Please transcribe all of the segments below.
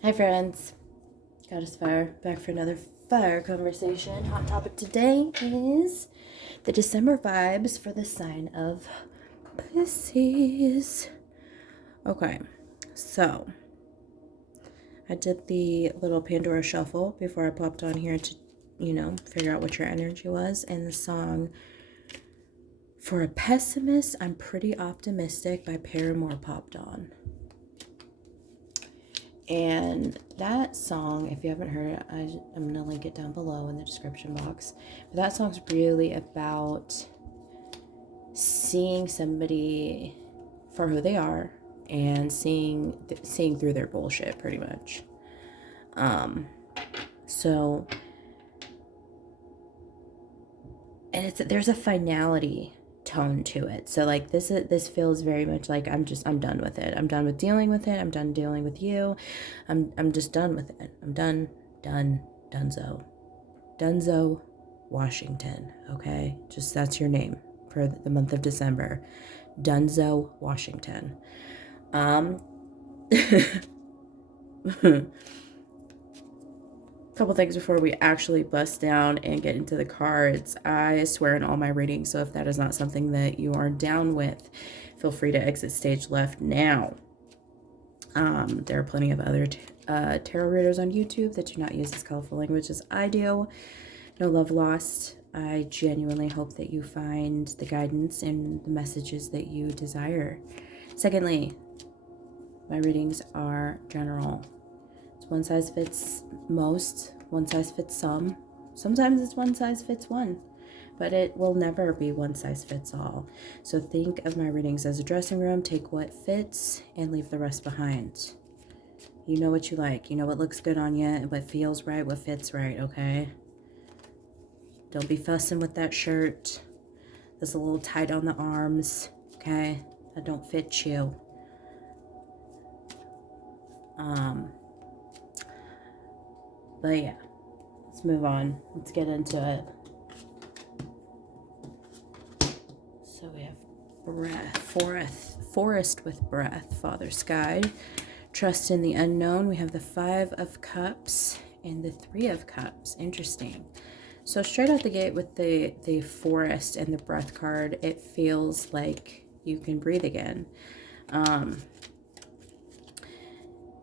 Hi friends, Goddess Fire back for another fire conversation. Hot topic today is the December vibes for the sign of Pisces. Okay, so I did the little Pandora shuffle before I popped on here to, figure out what your energy was, and the song for a pessimist, I'm Pretty Optimistic by Paramore popped on. And that song, if you haven't heard it, I'm going to link it down below in the description box. But that song's really about seeing somebody for who they are and seeing through their bullshit, pretty much. So, and there's a finality tone to it. So like this feels very much like I'm done with it. I'm done with dealing with it. I'm done dealing with you. I'm just done with it. I'm Dunzo Washington. Okay, just that's your name for the month of December. Dunzo Washington. Couple things before we actually bust down and get into the cards. I swear in all my readings, so if that is not something that you are down with, feel free to exit stage left now. There are plenty of other tarot readers on YouTube that do not use as colorful language as I do. No love lost. I genuinely hope that you find the guidance and the messages that you desire. Secondly, my readings are general. One size fits most, one size fits some. Sometimes it's one size fits one, but it will never be one size fits all. So think of my readings as a dressing room. Take what fits and leave the rest behind. You know what you like. You know what looks good on you, what feels right, what fits right, okay? Don't be fussing with that shirt that's a little tight on the arms, okay? That don't fit you. But yeah, let's move on. Let's get into it. So we have breath, forest with breath, Father's guide, trust in the unknown. We have the 5 of Cups and the 3 of Cups. Interesting. So straight out the gate with the forest and the breath card, it feels like you can breathe again.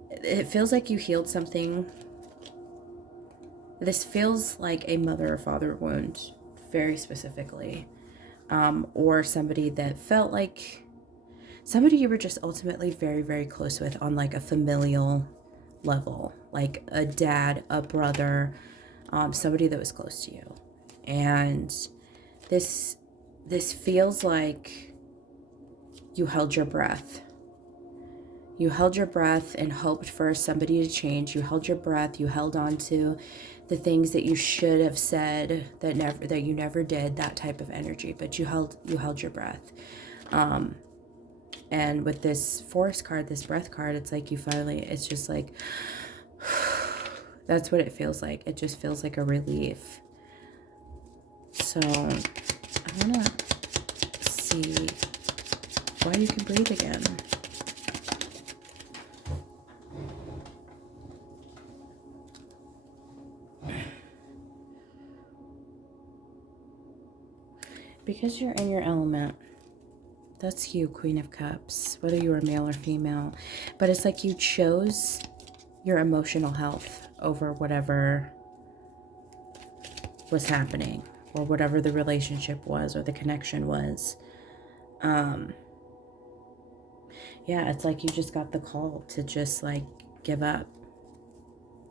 It feels like you healed something. This feels like a mother or father wound, very specifically. Or somebody that felt like somebody you were just ultimately very, very close with on like a familial level, like a dad, a brother, somebody that was close to you. And this feels like you held your breath. You held your breath and hoped for somebody to change. You held your breath. You held on to the things that you should have said that you never did, that type of energy. But you held your breath. And with this forest card, this breath card, it's like you finally, it's just like, that's what it feels like. It just feels like a relief. So I want to see why you can breathe again. Because you're in your element. That's you, Queen of Cups, whether you are male or female. But it's like you chose your emotional health over whatever was happening or whatever the relationship was or the connection was. Yeah, it's like you just got the call to just like give up.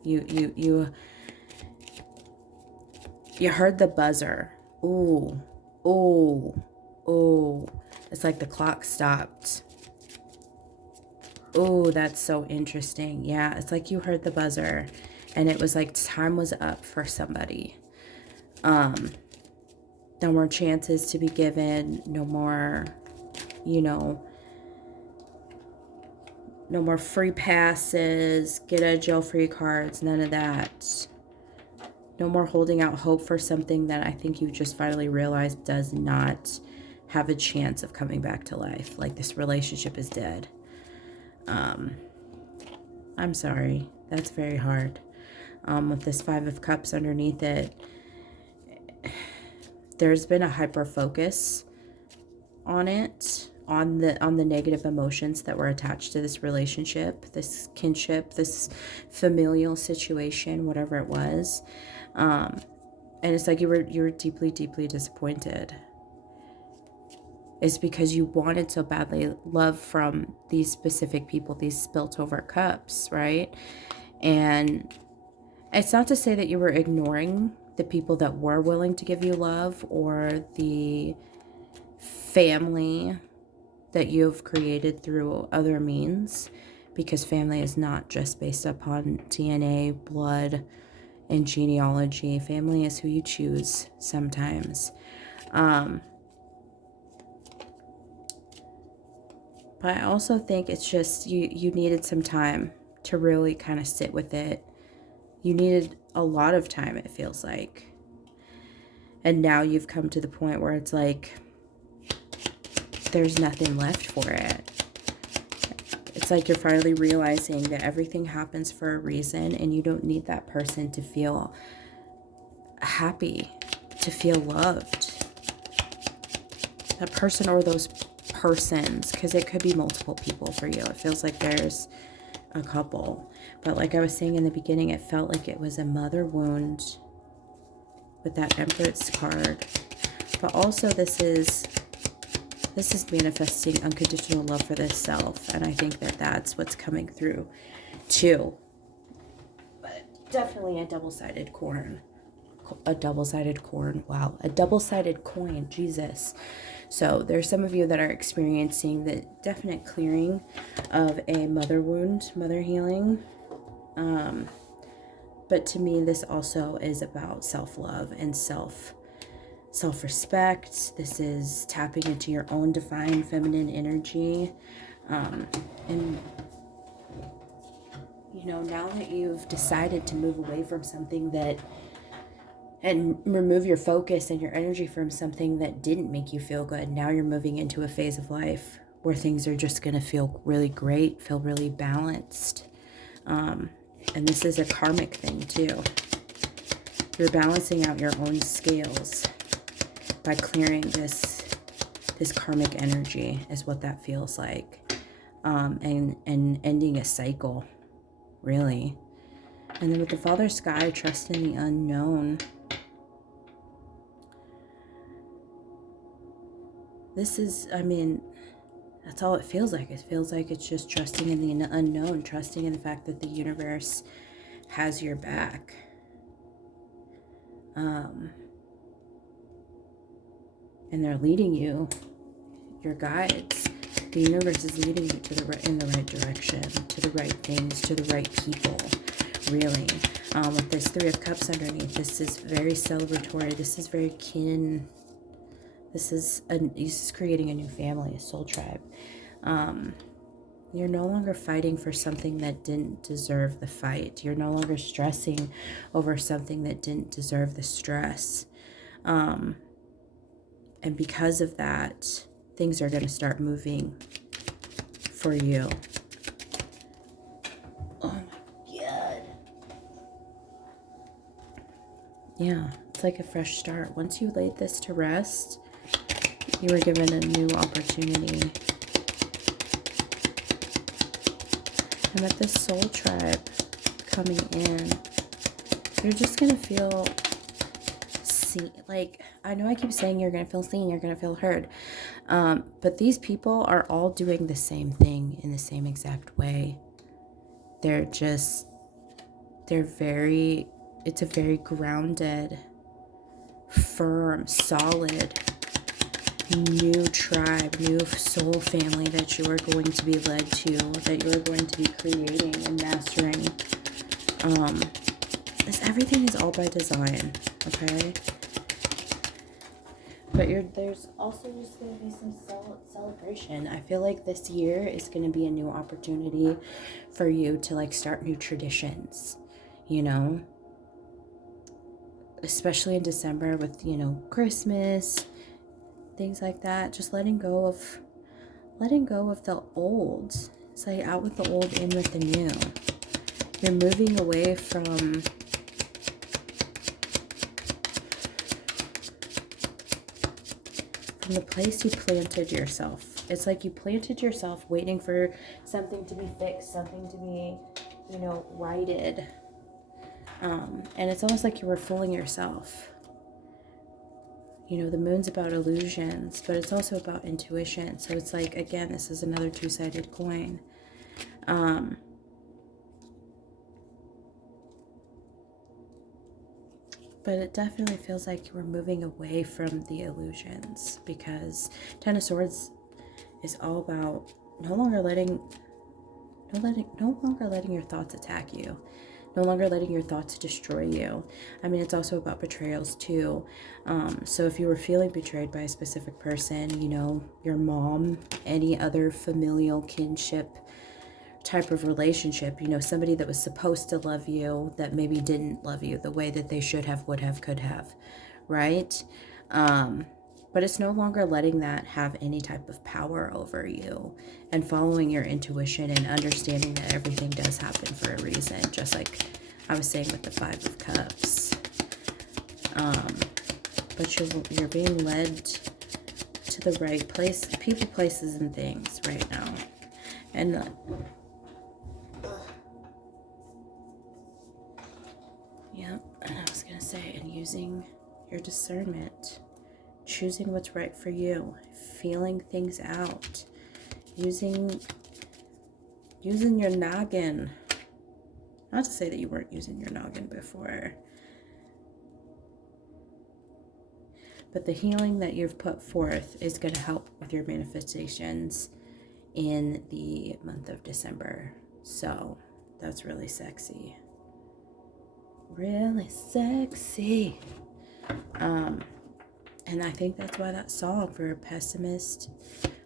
You heard the buzzer. Ooh. Oh, it's like the clock stopped. Oh, that's so interesting. Yeah, it's like you heard the buzzer and it was like time was up for somebody. No more chances to be given. No more, no more free passes, get out of jail free cards, none of that. No more holding out hope for something that I think you just finally realized does not have a chance of coming back to life. Like this relationship is dead. I'm sorry. That's very hard. With this Five of Cups underneath it, there's been a hyper focus on it, on the negative emotions that were attached to this relationship, this kinship, this familial situation, whatever it was. And it's like you were deeply, deeply disappointed. It's because you wanted so badly love from these specific people, these spilt over cups, right? And it's not to say that you were ignoring the people that were willing to give you love, or the family that you've created through other means, because family is not just based upon DNA, blood, and genealogy. Family is who you choose sometimes. But I also think it's just you needed some time to really kind of sit with it. You needed a lot of time, it feels like. And now you've come to the point where it's like there's nothing left for it. It's like you're finally realizing that everything happens for a reason, and you don't need that person to feel happy, to feel loved. That person or those persons, because it could be multiple people for you. It feels like there's a couple. But like I was saying in the beginning, it felt like it was a mother wound with that Empress card. But also this is manifesting unconditional love for this self. And I think that that's what's coming through too. But definitely a double-sided coin. A double-sided coin. Wow. A double-sided coin. Jesus. So there's some of you that are experiencing the definite clearing of a mother wound, mother healing. But to me, this also is about self-love and self-respect. This is tapping into your own divine feminine energy. And, you know, now that you've decided to move away from something that, and remove your focus and your energy from something that didn't make you feel good, now you're moving into a phase of life where things are just going to feel really great, feel really balanced. And this is a karmic thing too. You're balancing out your own scales by clearing this karmic energy, is what that feels like. And ending a cycle, really. And then with the Father Sky, trust in the unknown. This is, I mean, that's all it feels like. It feels like it's just trusting in the unknown, trusting in the fact that the universe has your back. And they're leading you, your guides. The universe is leading you to in the right direction, to the right things, to the right people, really. With this Three of Cups underneath, this is very celebratory. This is very kin. This is creating a new family, a soul tribe. You're no longer fighting for something that didn't deserve the fight. You're no longer stressing over something that didn't deserve the stress. And because of that, things are going to start moving for you. Oh my God. Yeah, it's like a fresh start. Once you laid this to rest, you were given a new opportunity. And with this soul tribe coming in, you're just going to feel seen. Like, I know I keep saying you're going to feel seen, you're going to feel heard. But these people are all doing the same thing in the same exact way. It's a very grounded, firm, solid, new tribe, new soul family that you are going to be led to, that you are going to be creating and mastering. Everything is all by design, okay? But there's also just going to be some celebration. I feel like this year is going to be a new opportunity for you to like start new traditions, you know? Especially in December with, you know, Christmas, things like that. Just letting go of the old. It's like out with the old, in with the new. You're moving away from the place you planted yourself. It's like you planted yourself waiting for something to be fixed, something to be, you know, righted. And it's almost like you were fooling yourself. You know, the moon's about illusions, but it's also about intuition. So it's like, again, this is another two-sided coin. But it definitely feels like you were moving away from the illusions, because Ten of Swords is all about no longer letting your thoughts attack you, no longer letting your thoughts destroy you. I mean, it's also about betrayals too. So if you were feeling betrayed by a specific person, you know, your mom, any other familial kinship type of relationship, you know, somebody that was supposed to love you that maybe didn't love you the way that they should have, would have, could have, right? But it's no longer letting that have any type of power over you, and following your intuition and understanding that everything does happen for a reason, just like I was saying with the Five of Cups. But you're being led to the right place, people, places, and things right now. And yeah, and I was going to say, and using your discernment, choosing what's right for you, feeling things out, using your noggin. Not to say that you weren't using your noggin before, but the healing that you've put forth is going to help with your manifestations in the month of December. So that's really sexy. Really sexy. And I think that's why that song for Pessimist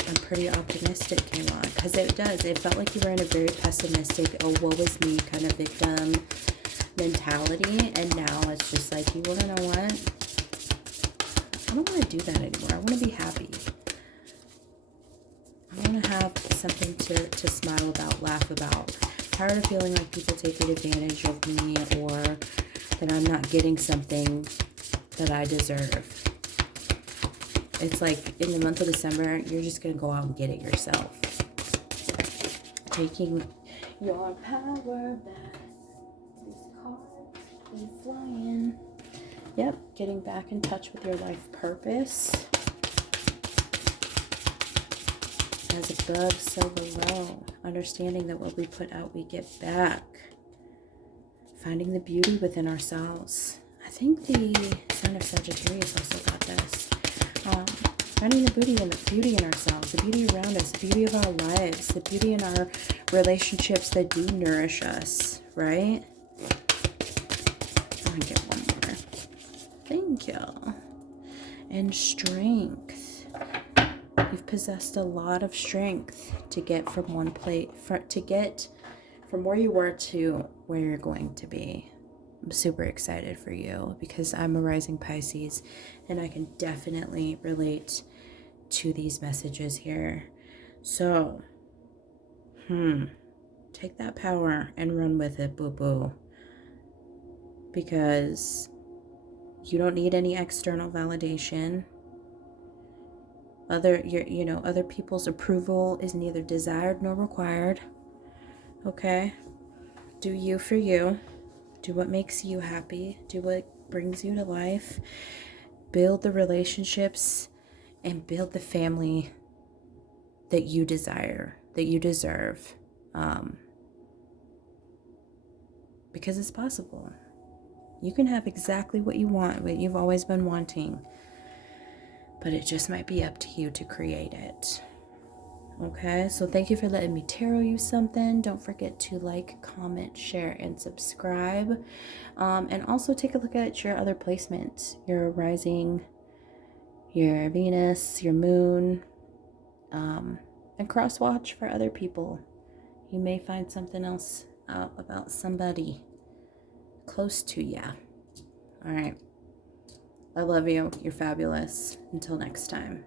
and Pretty Optimistic came on. Because it does. It felt like you were in a very pessimistic, oh, woe is me kind of victim mentality. And now it's just like, you want to know what? I don't want to do that anymore. I want to be happy. I want to have something to smile about, laugh about. Tired of feeling like people taking advantage of me, or that I'm not getting something that I deserve. It's like in the month of December, you're just going to go out and get it yourself. Taking your power back. These cards, they flying. Yep, getting back in touch with your life purpose. As above, so below. Understanding that what we put out, we get back. Finding the beauty within ourselves. I think the sign of Sagittarius also got this. Finding the beauty in ourselves, the beauty around us, the beauty of our lives, the beauty in our relationships that do nourish us, right? I'm gonna get one more. Thank you. And strength. You've possessed a lot of strength to get from one place, to get from where you were to where you're going to be. I'm super excited for you because I'm a rising Pisces and I can definitely relate to these messages here. So, take that power and run with it, boo-boo. Because you don't need any external validation. Other people's approval is neither desired nor required. Okay? Do you for you. Do what makes you happy. Do what brings you to life. Build the relationships and build the family that you desire, that you deserve. Because it's possible. You can have exactly what you want, what you've always been wanting. But it just might be up to you to create it. Okay, so thank you for letting me tarot you something. Don't forget to like, comment, share, and subscribe. And also take a look at your other placements. Your rising, your Venus, your moon. And cross watch for other people. You may find something else out about somebody close to you. All right. I love you. You're fabulous. Until next time.